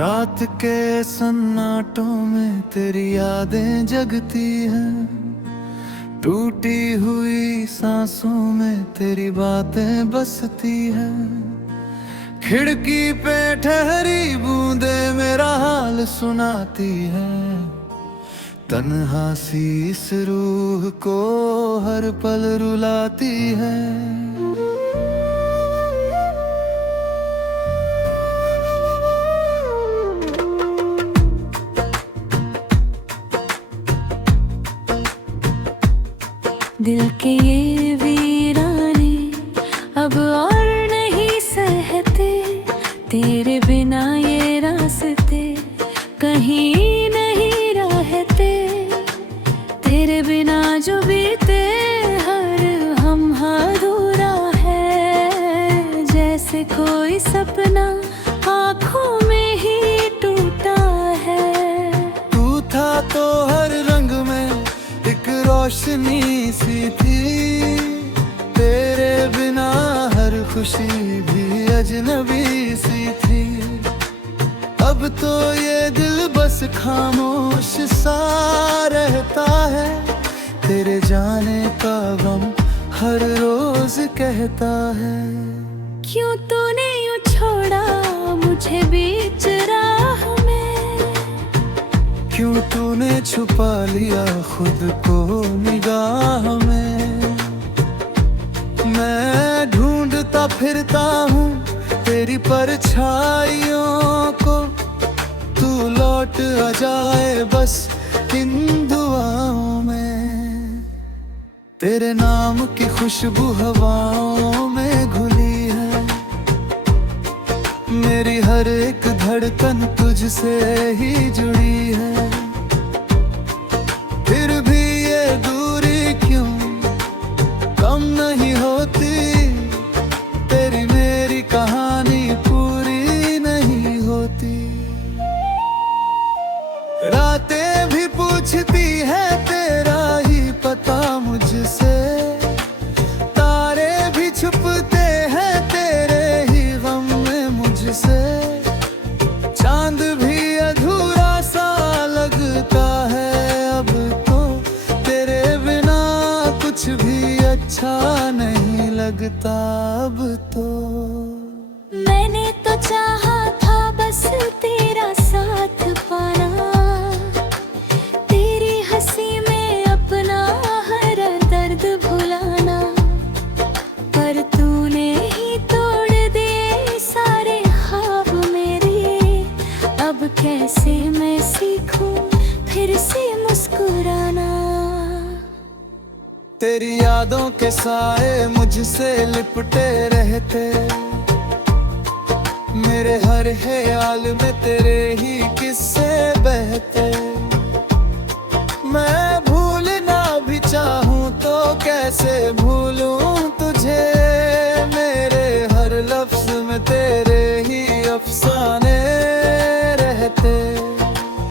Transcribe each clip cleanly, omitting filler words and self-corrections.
रात के सन्नाटों में तेरी यादें जगती हैं, टूटी हुई सांसों में तेरी बातें बसती हैं। खिड़की पे ठहरी बूंदे मेरा हाल सुनाती हैं, तन्हा सी इस रूह को हर पल रुलाती है। दिल के ये वीराने अब और नहीं सहते, तेरे बिना ये रास्ते कहीं नहीं रहते। तेरे बिना जो बीते हर हम अधूरा है, जैसे कोई सपना आँखों में ही टूटा है। तू था तो हर रंग में एक रोशनी सी थी, तेरे बिना हर खुशी भी अजनबी सी थी। अब तो ये दिल बस खामोश सा रहता है, तेरे जाने का गम हर रोज कहता है। क्यों तूने यूं छोड़ा मुझे बीच राह में, क्यों तूने छुपा लिया खुद को निगाह में। मैं ढूंढता फिरता हूँ तेरी परछाइयों को, तू लौट आ जाए बस इन दुआओं में। तेरे नाम की खुशबू हवाओं में घुली है, मेरी हर एक धड़कन तुझसे ही जुड़ी है। फिर भी ये दूरी क्यों कम नहीं होती, तेरी मेरी कहानी पूरी नहीं होती। रातें भी पूछती है तेरा ही पता मुझसे, तारे भी छुपते हैं तेरे ही गम में मुझसे। चांद भी अधूरा सा लगता है अब तो, तेरे बिना कुछ भी अच्छा नहीं लगता अब तो। मैंने तो चाहा था बस तेरा साथ पाना, तेरी हंसी में अपना हर दर्द भुलाना। पर तूने ही तोड़ दिए सारे ख्वाब मेरे, अब कैसे मैं सीखूं फिर से मुस्कुराना। तेरी यादों के साए मुझसे लिपटे रहते, मेरे हर ख्याल में तेरे ही किस्से बहते। मैं भूलना भी चाहूँ तो कैसे भूलूं तुझे, मेरे हर लफ्ज में तेरे ही अफसाने रहते।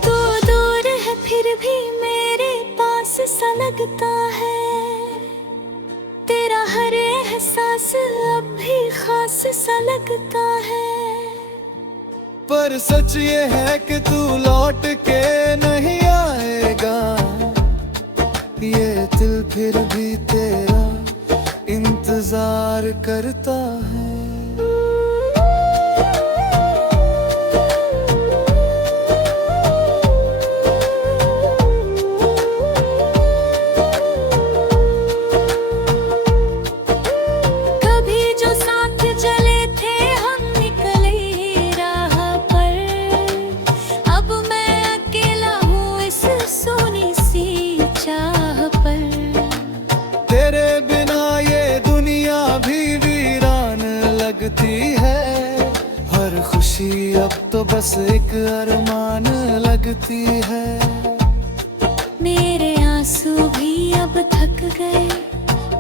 तू दूर है फिर भी मेरे पास सा लगता है, तेरा हर एहसास अब भी खास सा लगता है। पर सच ये है कि तू लौट के नहीं आएगा, ये दिल फिर भी तेरा इंतजार करता है। कभी जो साथ चले थे हम निकले ही राह पर, अब मैं अकेला हूँ इस सोनी सी चाह पर। तेरे बिना ये दुनिया भी वीरान लगती है, हर खुशी अब तो बस एक अरमान लगती है। मेरे आंसू भी अब थक गए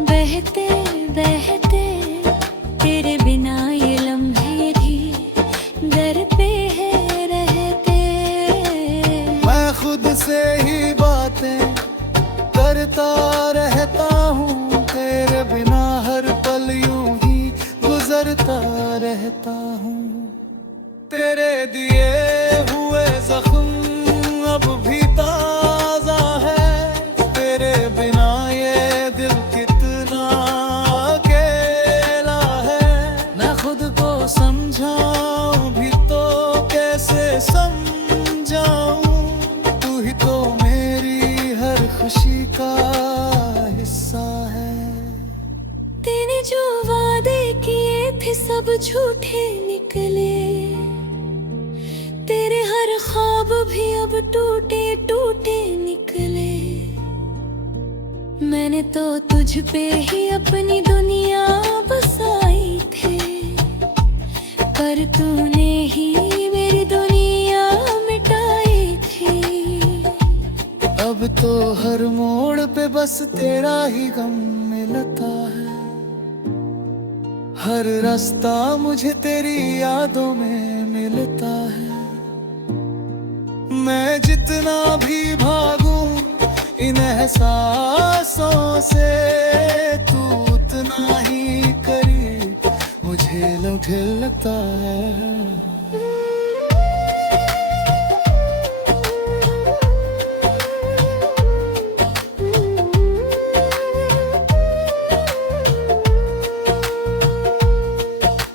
बहते बहते, तेरे बिना ये लम्हे भी दर पे है रहते। मैं खुद से ही बातें करता रहता हूँ, तेरे बिना हर पल यूं ही गुजरता रहता हूँ। तेरे दिए झूठे निकले, तेरे हर ख्वाब भी अब टूटे टूटे निकले। मैंने तो तुझ पे ही अपनी दुनिया बसाई थी, पर तूने ही मेरी दुनिया मिटाई थी। अब तो हर मोड़ पे बस तेरा ही गम मिलता है, हर रास्ता मुझे तेरी यादों में मिलता है। मैं जितना भी भागूं इन एहसासों से, तू उतना ही करीब मुझे लगता है।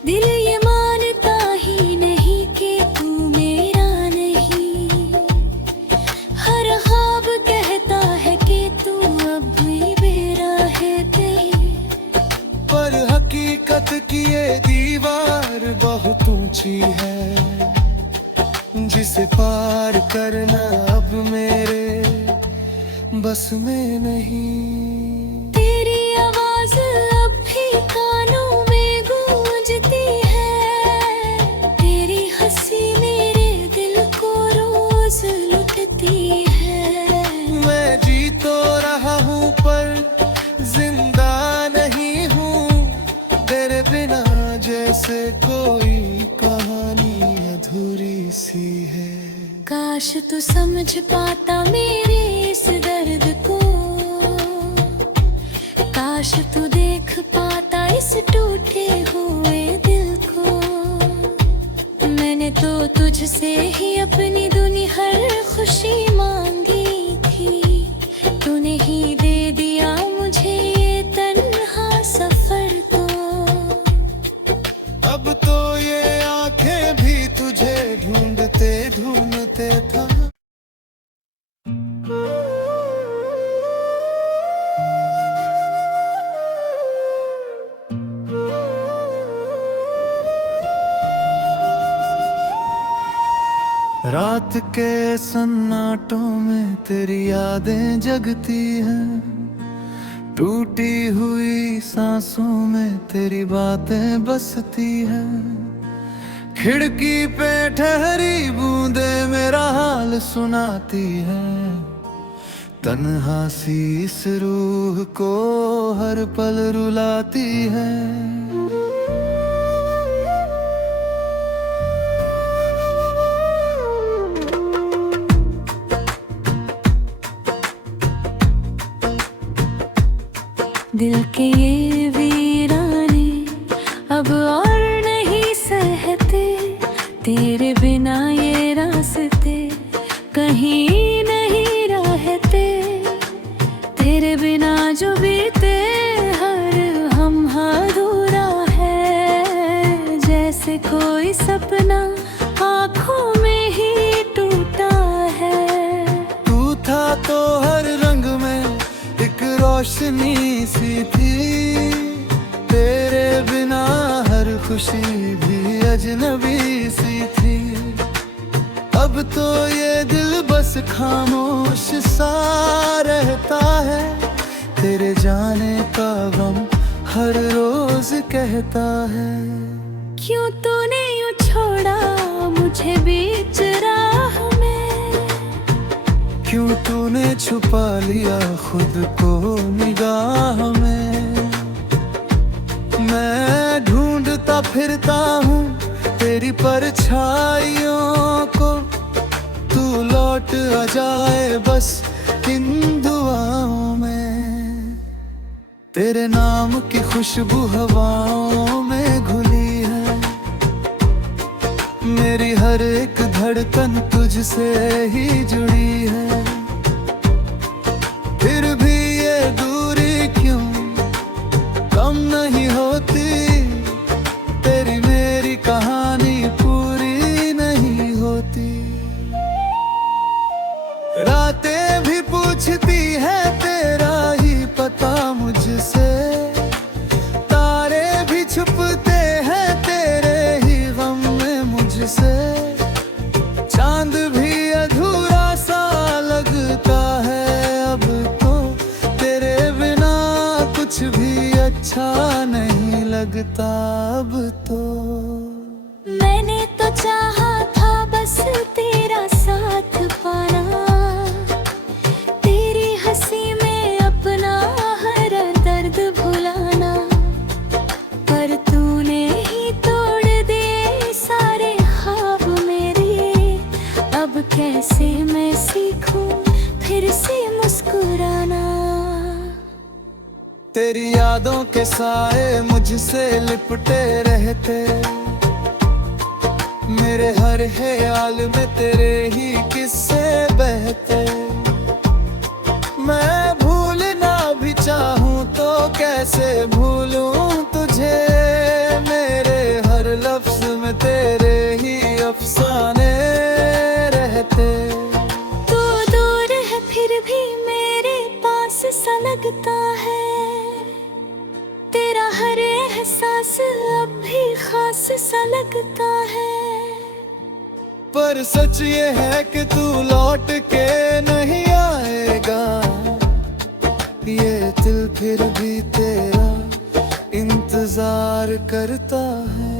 दिल ये मानता ही नहीं कि तू मेरा नहीं, हर ख्वाब कहता है कि तू अब भी मेरा है नहीं। पर हकीकत की ये दीवार बहुत ऊंची है, जिसे पार करना अब मेरे बस में नहीं। तेरी आवाज अब भी कानों में गूंजती है, तेरी हंसी मेरे दिल को रोज लुटती है। मैं जी तो रहा हूँ पर जिंदा नहीं हूँ, तेरे बिना जैसे कोई कहानी अधूरी सी है। काश तू समझ पाता मेरे इस दर्द को, काश तू देख पाता इस टूटे हुए दिल को। मैंने तो तुझसे ही अपनी दुनिया हर खुशी मांगी थी, तूने ही दे दिया मुझे ये तन्हा सफर तो। अब तो ये आंखें भी तुझे ढूंढते ढूंढते था। रात के सन्नाटों में तेरी यादें जगती हैं, टूटी हुई सांसों में तेरी बातें बसती हैं। खिड़की पे ठहरी बूंदे मेरा हाल सुनाती हैं, तन्हा सी इस रूह को हर पल रुलाती है। दिल के ये वीराने अब और नहीं सहते, तेरे बिना ये रास्ते कहीं नहीं रहते। तेरे बिना जो बीते हर हम अधूरा है, जैसे कोई सपना आँखों में ही टूटा है। तू था तो हर रंग में एक रोशनी सी थी, तेरे बिना हर खुशी भी अजनबी सी थी। अब तो ये दिल बस खामोश सा रहता है, तेरे जाने का गम हर रोज कहता है। क्यों तूने यूं छोड़ा मुझे बीच राह में, क्यों तूने छुपा लिया खुद को निगाह में। मैं ढूंढता फिरता हूँ तेरी परछाइयों को, तू लौट आ जाए बस इन दुआओं में। तेरे नाम की खुशबू हवाओं में घुली है, मेरी हर एक धड़कन तुझसे ही जुड़ी है। फिर भी ये दूरी क्यों कम नहीं होती, तेरी मेरी कहानी पूरी नहीं होती। रातें भी पूछती है तेरा ही पता मुझसे, तारे भी छुपते हैं तेरे मिलता अब तो। मैंने तो चाहा था बस तेरा साथ पाना, तेरी हंसी में अपना हर दर्द भुलाना, पर तूने ही तोड़ दिए सारे ख्वाब मेरे। अब कैसे मैं सीखूं फिर से मुस्कुराना। तेरी यादों के साए मुझसे लिपटे रहते, मेरे हर ख्याल में तेरे ही किस्से बहते। मैं भूलना भी चाहूं तो कैसे भूलूं तुझे, मेरे हर लफ्ज में तेरे ही अफसाने रहते। तू दूर है फिर भी मेरे पास सा लगता है, तेरा हर एहसास अब भी खास सा लगता है। पर सच ये है कि तू लौट के नहीं आएगा, ये दिल फिर भी तेरा इंतजार करता है।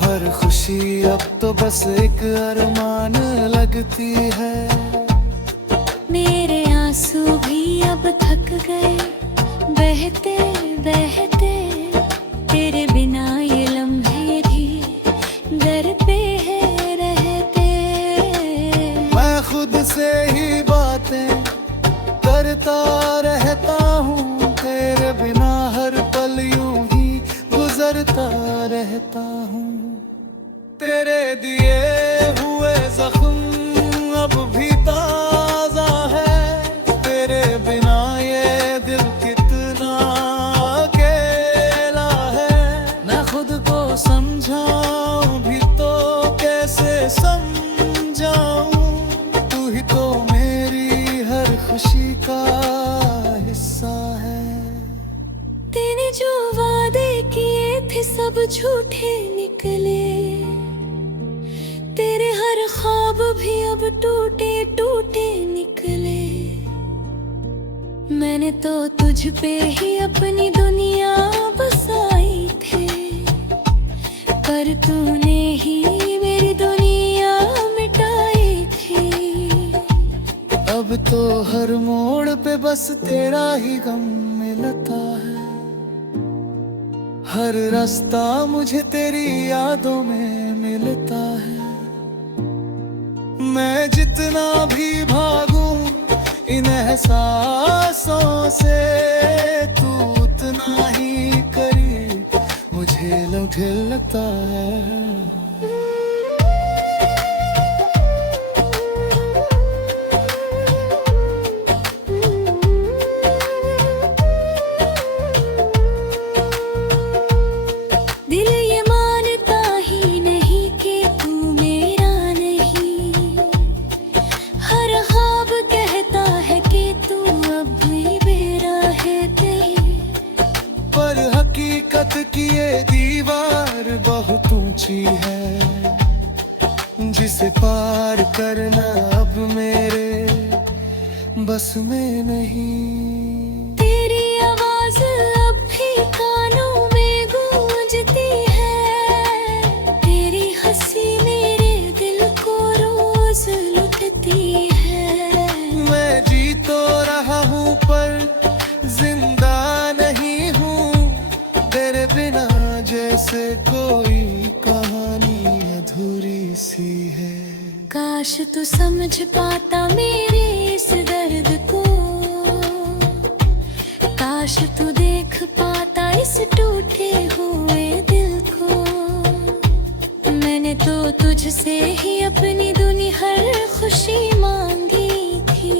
हर खुशी अब तो बस एक अरमान लगती है। मेरे आंसू भी अब थक गए बहते बहते, तेरे बिना ये लम्हे भी दर पे है रहते। मैं खुद से ही बातें करता रहता हूँ, तेरे बिना हर पल यूं ही गुजरता रहता हूँ। तेरे दिए हुए जख्म अब भी ताजा है, तेरे बिना ये दिल कितना अकेला है। मैं खुद को समझाऊं भी तो कैसे समझाऊं, तू ही तो मेरी हर खुशी का हिस्सा है। तेने जो वादे किए थे सब झूठे निकले, तेरे हर ख्वाब भी अब टूटे टूटे निकले। मैंने तो तुझ पे ही अपनी दुनिया बसाई थी, पर तूने ही मेरी दुनिया मिटाई थी। अब तो हर मोड़ पे बस तेरा ही गम मिलता है, हर रास्ता मुझे तेरी यादों में मिलता है। मैं जितना भी भागूं इन एहसासों से, तू उतना ही करीब मुझे लगता है। हकीकत की ये दीवार बहुत ऊंची है, जिसे पार करना अब मेरे बस में नहीं। तेरी आवाज अब भी कानों में गूंजती है, तेरी हंसी मेरे दिल को रोज लुटती है। मैं जी तो रहा हूँ पर जिंदा नहीं हूँ, तेरे बिना जैसे कोई कहानी अधूरी सी है। काश तू समझ पाता मेरे इस दर्द को, काश तू देख पाता इस टूटे हुए दिल को। मैंने तो तुझसे ही अपनी दुनिया हर खुशी मांगी थी,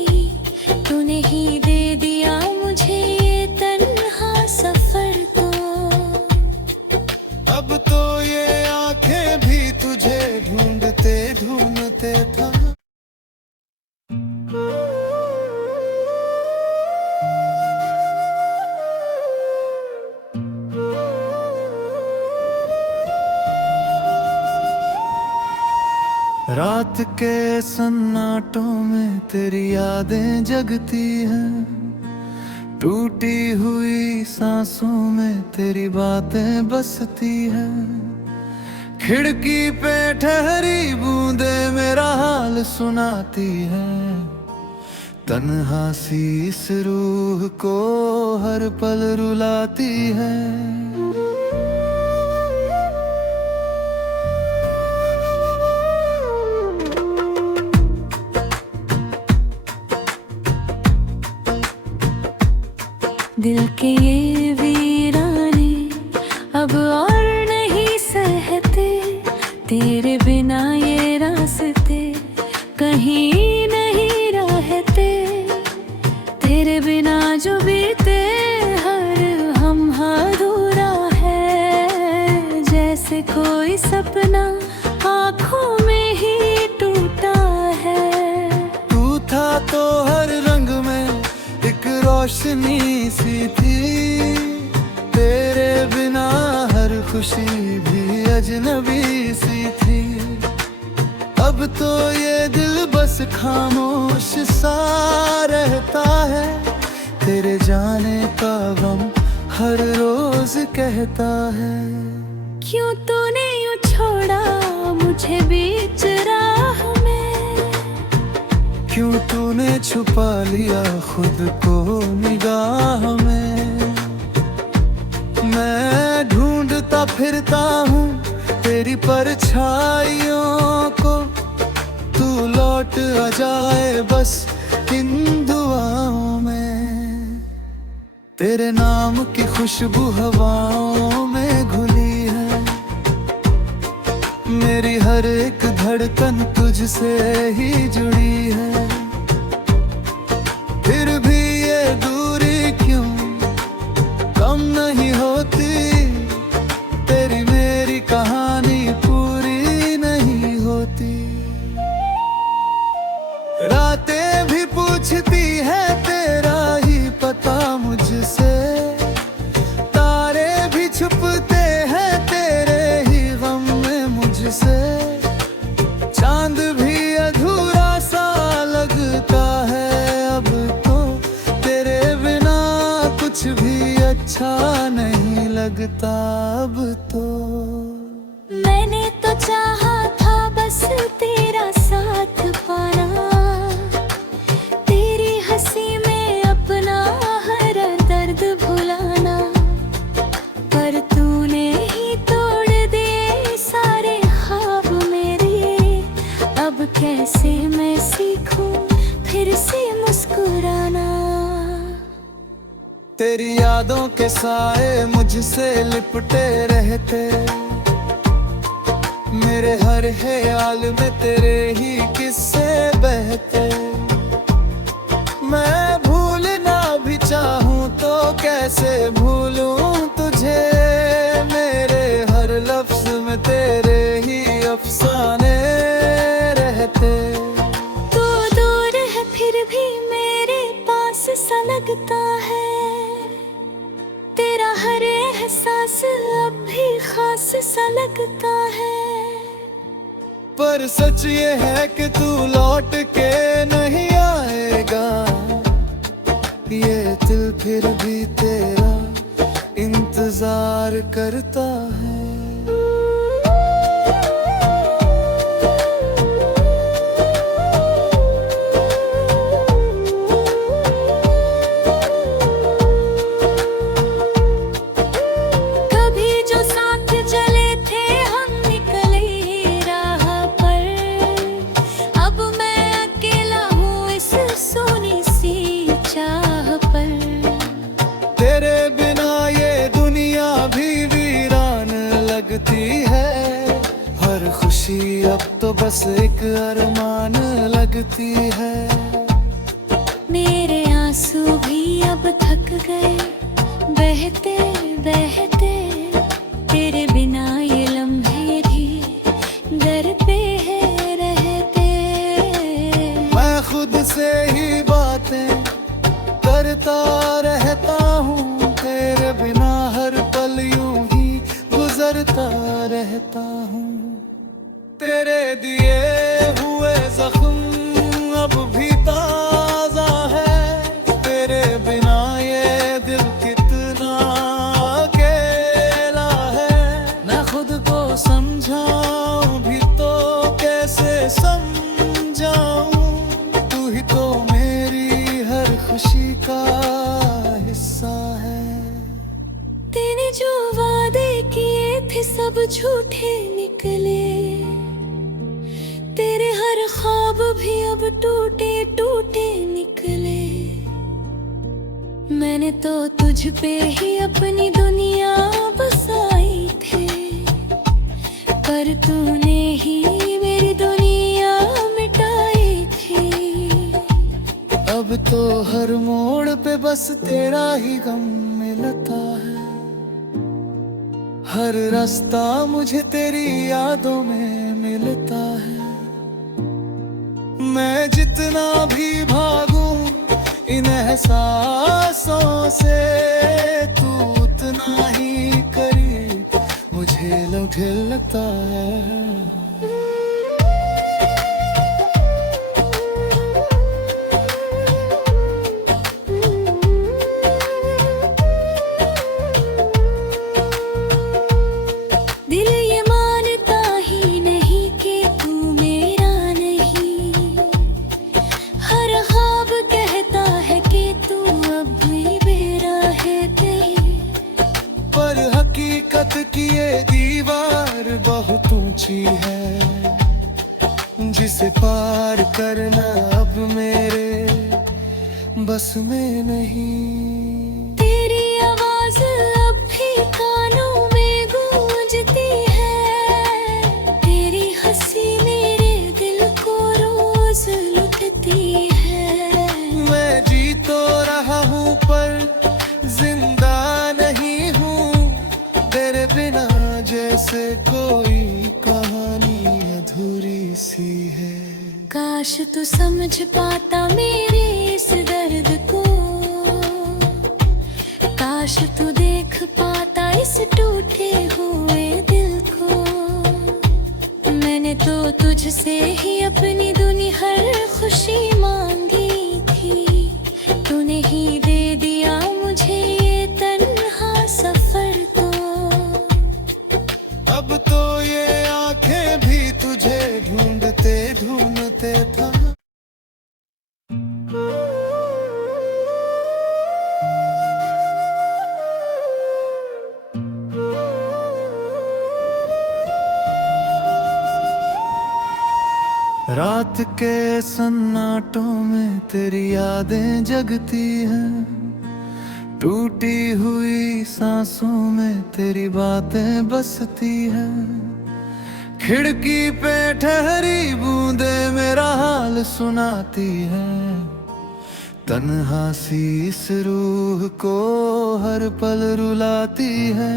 तूने ही दे दिया मुझे ये तन्हा सफर तो। रात के सन्नाटों में तेरी यादें जगती हैं, टूटी हुई सांसों में तेरी बातें बसती हैं। खिड़की पे ठहरी बूंदे मेरा हाल सुनाती हैं, तन्हा सी इस रूह को हर पल रुलाती है। दिल के ये वीराने अब और नहीं सहते, तेरे बिना ये रास्ते कहीं नहीं रहते। तेरे बिना जो बीते हर हम अधूरा है, जैसे कोई सपना आँखों में ही टूटा है। तू था तो हर रंग में एक रोशनी सी थी, तेरे बिना हर खुशी भी अजनबी सी थी। अब तो ये दिल बस खामोश सा रहता है, तेरे जाने का गम हर रोज कहता है। क्यों तूने यूं छोड़ा मुझे बीच राह में, क्यों तूने छुपा लिया खुद को निगाह में। मैं ढूंढता फिरता हूँ तेरी परछाइयों को, तू लौट आ जाए बस इन दुआओं में। तेरे नाम की खुशबू हवाओं में घुली है, मेरी हर एक धड़कन तुझसे ही जुड़ी है। फिर भी ये दूरी क्यों कम नहीं होती, तेरी मेरी कहानी पूरी नहीं होती। रातें भी पूछती है तेरा ही पता मुझसे, तारे भी छुपते हैं तेरे ही गम में मुझसे। चांद भी अधूरा सा लगता है अब तो, तेरे बिना कुछ भी अच्छा नहीं लगता अब तो। मैंने तो चाहा था बस तेरा साथ पाना, तेरी हंसी में अपना हर दर्द भुलाना। पर तूने ही तोड़ दिए सारे ख्वाब मेरे, अब कैसे मैं सीखूं फिर से मुस्कुराना। तेरी यादों के साए मुझसे लिपटे रहते, मेरे हर ख्याल में तेरे ही किस्से बहते। मैं भूलना भी चाहूँ तो कैसे भूलूं तुझे, मेरे हर लफ्ज में तेरे ही अफसाने रहते। तू दूर है फिर भी मेरे पास सा लगता है, तेरा हर एहसास अब भी खास सा लगता है। पर सच ये है कि तू लौट के नहीं आएगा, ये दिल फिर भी तेरा इंतजार करता है। कभी जो साथ चले थे हम निकले राह पर, अब मैं अकेला हूँ इस सोनी सी चाह पर। तेरे बिना ये दुनिया भी वीरान लगती है, हर खुशी अब तो बस एक अरमान लगती है। मेरे आंसू भी अब थक गए बहते बहते, तेरे बिना ये लम्हे भी दर पे है रहते। मैं खुद से ही बातें करता रहता हूँ, तेरे बिना हर पल यूं ही गुजरता रहता हूँ। तेरे दिए हुए झूठे निकले, तेरे हर ख्वाब भी अब टूटे टूटे निकले। मैंने तो तुझ पे ही अपनी दुनिया बसाई थी, पर तूने ही मेरी दुनिया मिटाई थी। अब तो हर मोड़ पे बस तेरा ही गम मिलता है, हर रास्ता मुझे तेरी यादों में मिलता है। मैं जितना भी भागूं इन एहसासों से, तू उतना ही करीब मुझे लगता है। दिल ये मानता ही नहीं कि तू मेरा नहीं, हर ख्वाब कहता है कि तू अब भी मेरा है नहीं। पर हकीकत की ये दीवार बहुत ऊंची है, जिसे पार करना अब मेरे बस में नहीं। तेरी आवाज अब भी कानों में गूंजती है, तेरी हंसी मेरे दिल को रोज लुटती है। मैं जी तो रहा हूँ पर जिंदा नहीं हूँ, तेरे बिना जैसे कोई कहानी अधूरी सी है। काश तू समझ पाता मेरे इस दर्द को, काश तू देख पाता इस टूटे हुए दिल को। मैंने तो तुझसे ही अपनी दुनिया हर खुशी मांगी थी, तूने ही दे दिया मुझे ये तन्हा सफर तो। अब तो ये आंखें भी तुझे ढूंढते ढूंढते था। रात के सन्नाटों में तेरी यादें जगती हैं, टूटी हुई सांसों में तेरी बातें बसती हैं। खिड़की पे ठहरी बूंदे मेरा हाल सुनाती हैं, तन्हा सी इस रूह को हर पल रुलाती है।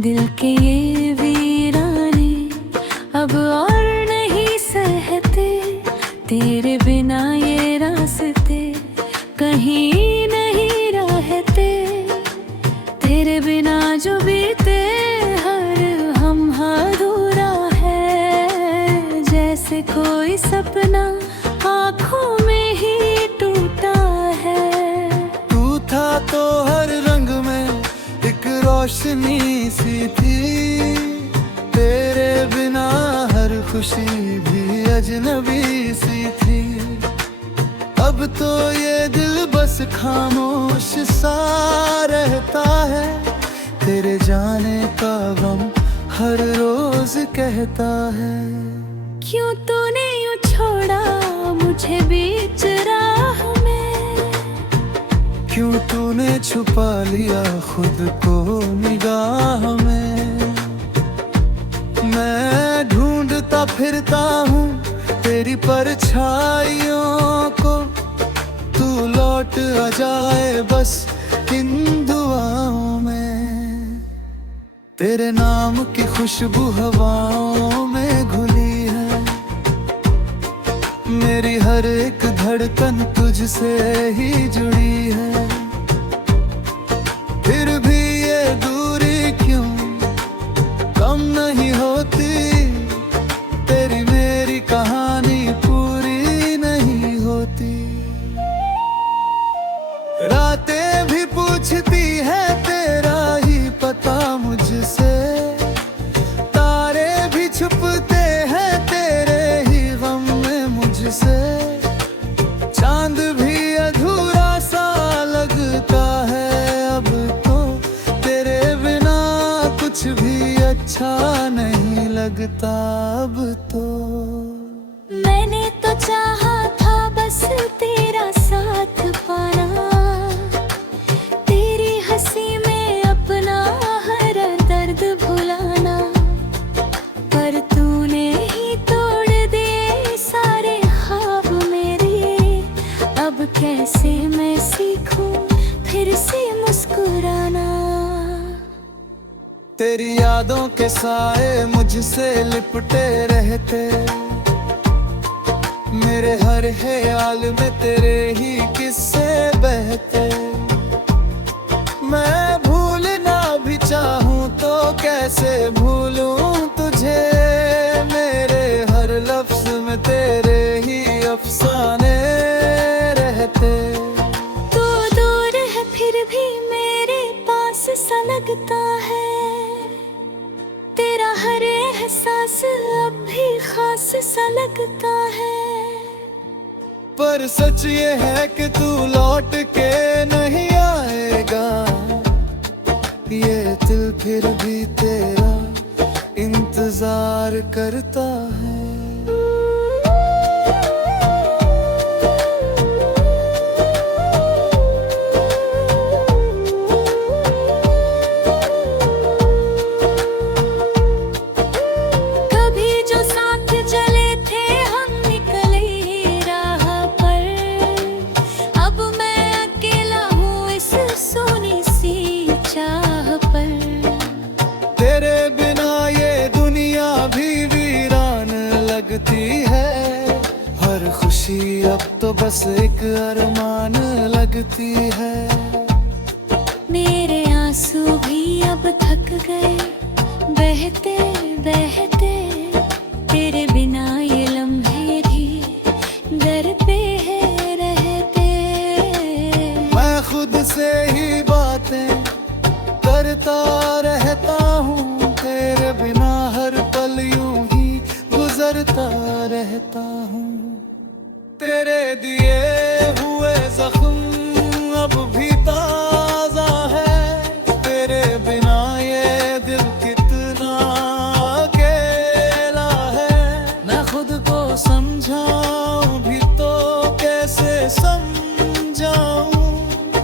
दिल के ये वीराने अब और नहीं सहते, तेरे बिना ये रास्ते कहीं नहीं रहते। तेरे बिना जो बीते हर हम अधूरा है, जैसे कोई सपना आँखों में ही टूटा है। तू था तो हर रंग में एक रोशनी सी थी, तेरे बिना हर खुशी भी अजनबी सी थी। अब तो ये दिल बस खामोश सा रहता है, तेरे जाने का गम हर रोज कहता है। क्यों तूने यूं छोड़ा मुझे बीच राह में, क्यों तूने छुपा लिया खुद को निगाह में। मैं ढूंढता फिरता हूँ तेरी परछाइयों को, तू लौट आ जाए बस इन दुआओं में। तेरे नाम की खुशबू हवाओं में घुली है, मेरी हर एक धड़कन तुझसे ही जुड़ी है। फिर भी ये दूरी क्यों कम नहीं होती, तेरी मेरी कहानी पूरी नहीं होती। रातें भी पूछती है तेरा ही पता मुझसे, तारे भी छुपते हैं तेरे मिलता अब तो। मैंने तो चाहा था बस तेरा साथ पाना, तेरी हंसी में अपना हर दर्द भुलाना, पर तूने ही तोड़ दिए सारे ख्वाब मेरे। अब कैसे मैं सीखूं फिर से मुस्कुराना। तेरी यादों के साए मुझसे लिपटे रहते, मेरे हर ख्याल में तेरे ही किस्से बहते। मैं भूलना भी चाहूं तो कैसे भूलूं तुझे, मेरे हर लफ्ज में तेरे ही अफसाने रहते। तू दूर है फिर भी मेरे पास सा लगता है, तेरा हर एहसास अब भी खास सा लगता है। पर सच ये है कि तू लौट के नहीं आएगा, ये दिल फिर भी तेरा इंतजार करता है। हर खुशी अब तो बस एक अरमान लगती है। मेरे आंसू भी अब थक गए बहते बहते, तेरे बिना ये लम्हे भी दर पे है रहते। मैं खुद से ही बातें करता रहता हूँ, तेरे बिना हर पल यूं ही गुजरता रहता हूँ। तेरे दिए हुए जख्म अब भी ताजा है, तेरे बिना ये दिल कितना अकेला है। मैं खुद को समझाऊं भी तो कैसे समझाऊं,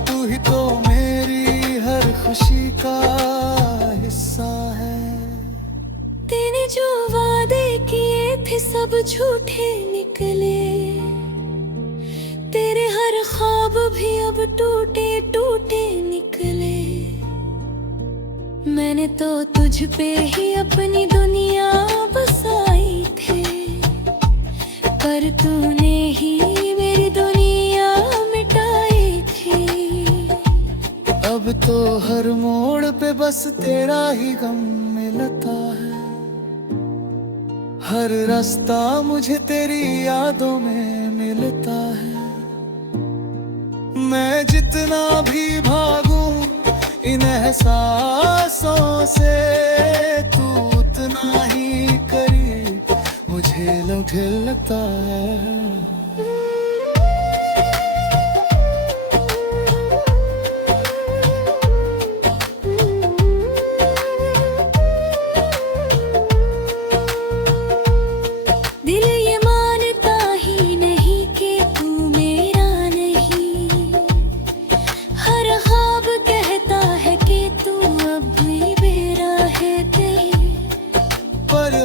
तू ही तो मेरी हर खुशी का हिस्सा है। तेने जो वादे किए थे सब झूठे निकले, तेरे हर ख्वाब भी अब टूटे टूटे निकले। मैंने तो तुझ पे ही अपनी दुनिया बसाई थी, पर तूने ही मेरी दुनिया मिटाई थी। अब तो हर मोड़ पे बस तेरा ही गम मिलता है, हर रास्ता मुझे तेरी यादों में मिलता है। मैं जितना भी भागूं इन एहसासों से, तू उतना ही करीब मुझे लगता है।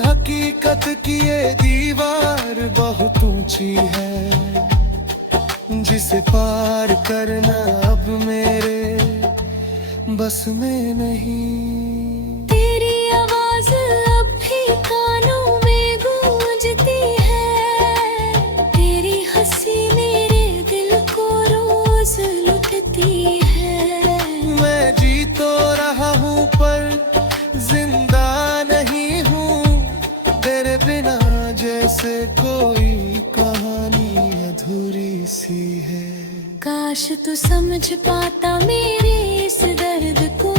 हकीकत की ये दीवार बहुत ऊंची है, जिसे पार करना अब मेरे बस में नहीं। तेरी आवाज अब भी कानों में गूंजती है, तेरी हंसी मेरे दिल को रोज लुटती है। मैं जी तो रहा हूँ पर जिंदा नहीं हूँ, तेरे बिना जैसे कोई कहानी अधूरी सी है। काश तू समझ पाता मेरे इस दर्द को,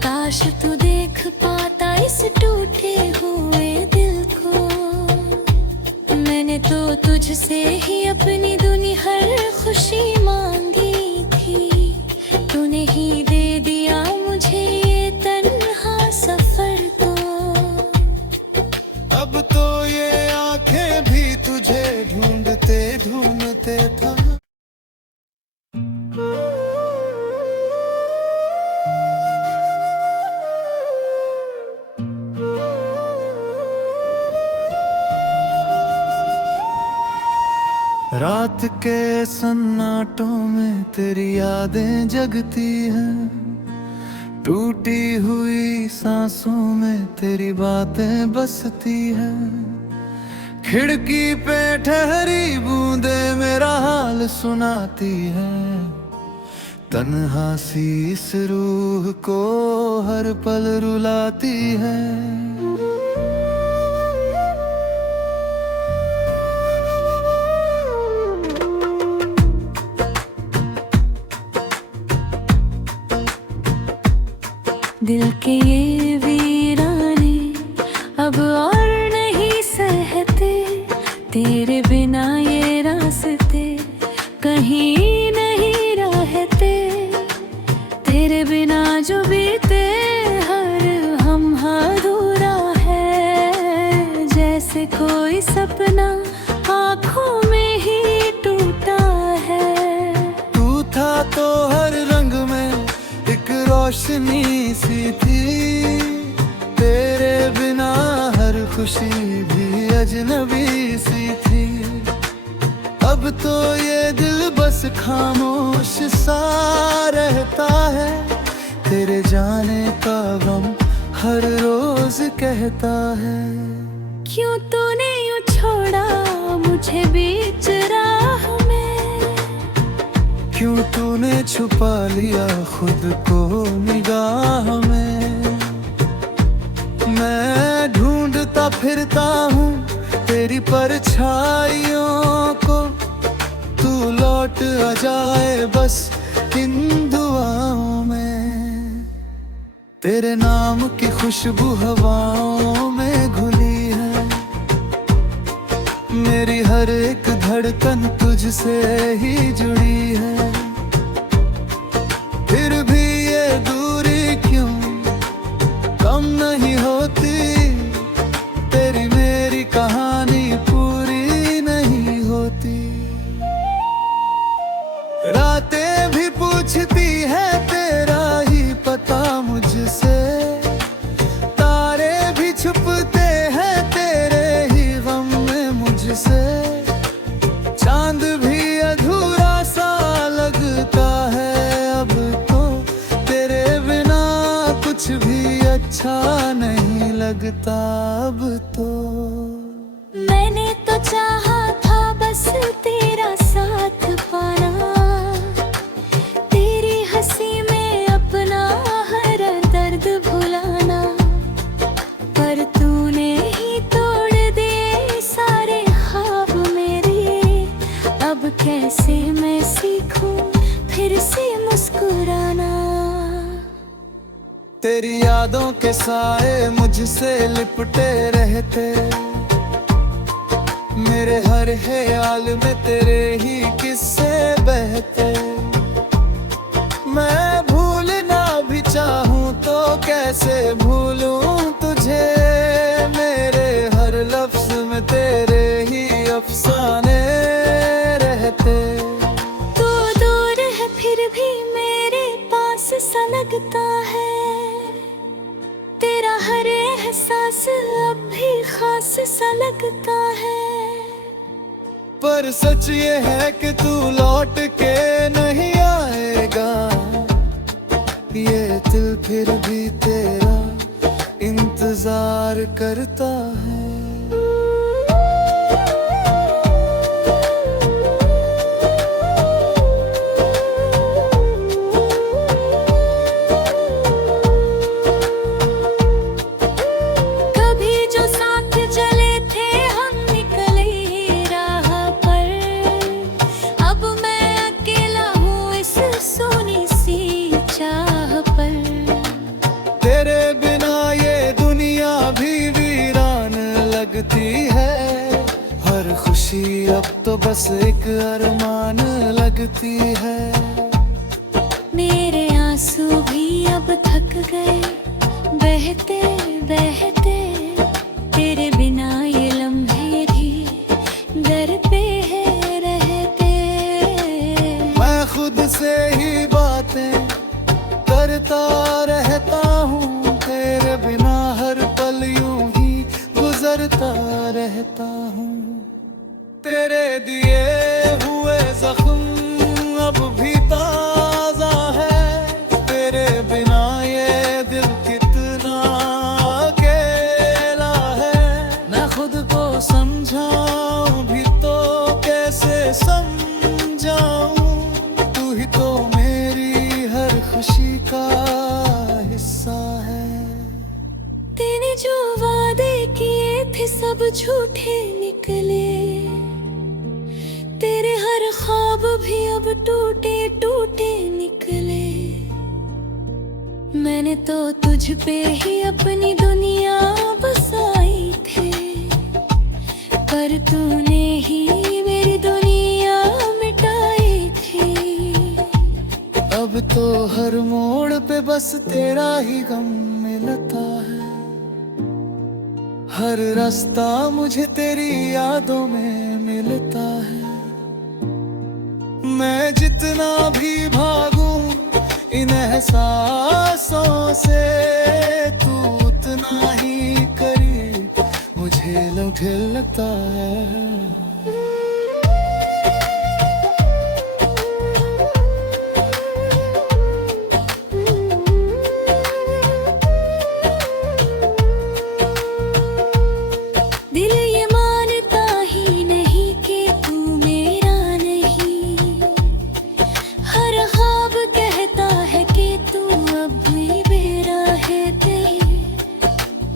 काश तू देख पाता इस टूटे हुए दिल को। मैंने तो तुझसे ही अपनी दुनिया हर खुशी मांगी थी, तूने ही दे दिया मुझे ये तन्हा सफर तो। रात के सन्नाटों में तेरी यादें जगती हैं, टूटी हुई सांसों में तेरी बातें बसती हैं। खिड़की पे ठहरी बूंदे मेरा हाल सुनाती हैं, तन्हा सी इस रूह को हर पल रुलाती है। दिल के ये वीराने अब और नहीं सहते, तेरे बिना ये रास्ते कहीं नहीं रहते। तेरे बिना जो बीते हर हम अधूरा है, जैसे कोई सपना आँखों में ही टूटा है। तू था तो हर रंग में एक रोशनी सी थी, तेरे बिना हर खुशी भी अजनबी सी थी। अब तो ये दिल बस खामोश सा रहता है, तेरे जाने का गम हर रोज कहता है। क्यों तूने यूं छोड़ा मुझे बीच राह में, क्यों तूने छुपा लिया खुद को निगाह में। मैं ढूंढता फिरता हूँ तेरी परछाइयों को, तू लौट आ जाए बस इन दुआओं में। तेरे नाम की खुशबू हवाओं में घुली है, मेरी हर एक धड़कन तुझसे ही जुड़ी है। फिर भी ये दूरी क्यों कम नहीं होती, तेरी मेरी कहानी पूरी नहीं होती। रातें भी पूछती है तेरा ही पता मुझसे, तारे भी छुपते हैं तेरे ही गम में मुझसे। चांद भी अधूरा सा लगता है अब तो, तेरे बिना कुछ भी अच्छा नहीं लगता अब तो। मैंने तो चाहा था बस तेरा साथ पाना, तेरी हंसी में अपना हर दर्द भुलाना। पर तूने ही तोड़ दिए सारे ख्वाब मेरे, अब कैसे मैं सीखूं फिर से मुस्कुराना। तेरी यादों के साए मुझसे लिपटे रहते, मेरे हर ख्याल में तेरे ही किस्से बहते। मैं भूलना भी चाहूँ तो कैसे भूलूं तुझे, मेरे हर लफ्ज में तेरे ही अफसाने रहते। तू दूर है फिर भी मेरे पास सा लगता है, तेरा हर एहसास अब भी खास सा लगता है। पर सच ये है कि तू लौट के नहीं आएगा, ये दिल फिर भी तेरा इंतजार करता है। कभी जो साथ चले थे हम निकले राह पर, अब मैं अकेला हूँ इस सोनी सी चाह पर। तेरे बिना ये दुनिया भी वीरान लगती है, हर खुशी अब तो बस एक अरमान लगती है। मेरे आंसू भी अब थक गए बहते बहते, तेरे बिना ये लम्हे भी दर पे है रहते। मैं खुद से ही बातें करता रहता हूँ, तेरे बिना हर पल यूं ही गुजरता रहता हूँ। तेरे दिए हुए झूठे निकले, तेरे हर ख्वाब भी अब टूटे टूटे निकले। मैंने तो तुझ पे ही अपनी दुनिया बसाई थी, पर तूने ही मेरी दुनिया मिटाई थी। अब तो हर मोड़ पे बस तेरा ही गम मिलता है, हर रास्ता मुझे तेरी यादों में मिलता है। मैं जितना भी भागूं इन एहसासों से, तू उतना ही करीब मुझे लगता है। दिल ये मानता ही नहीं कि तू मेरा नहीं, हर ख्वाब कहता है कि तू अब भी मेरा है नहीं।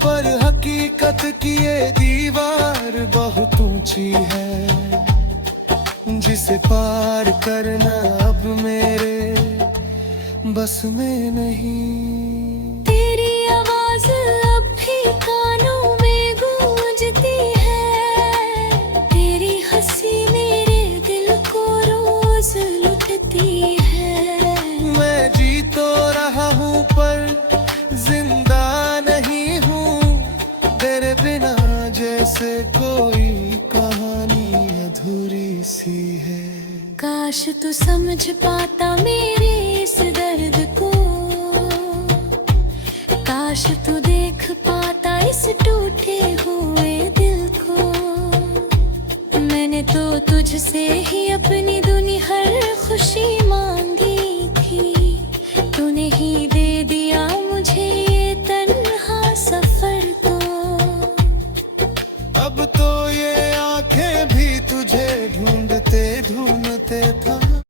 पर हकीकत की ये दीवार बहुत ऊंची है, जिसे पार करना अब मेरे बस में नहीं। तेरी आवाज अब भी कानों में गूंजती है, तेरी हंसी मेरे दिल को रोज लुटती है। मैं जी तो रहा हूँ पर जिंदा नहीं हूँ, तेरे बिना जैसे कोई कहानी अधूरी सी है। काश तू समझ पाता मेरे इस दर्द को, काश तू देख पाता इस टूटे हुए दिल को। मैंने तो तुझसे ही अपनी दुनिया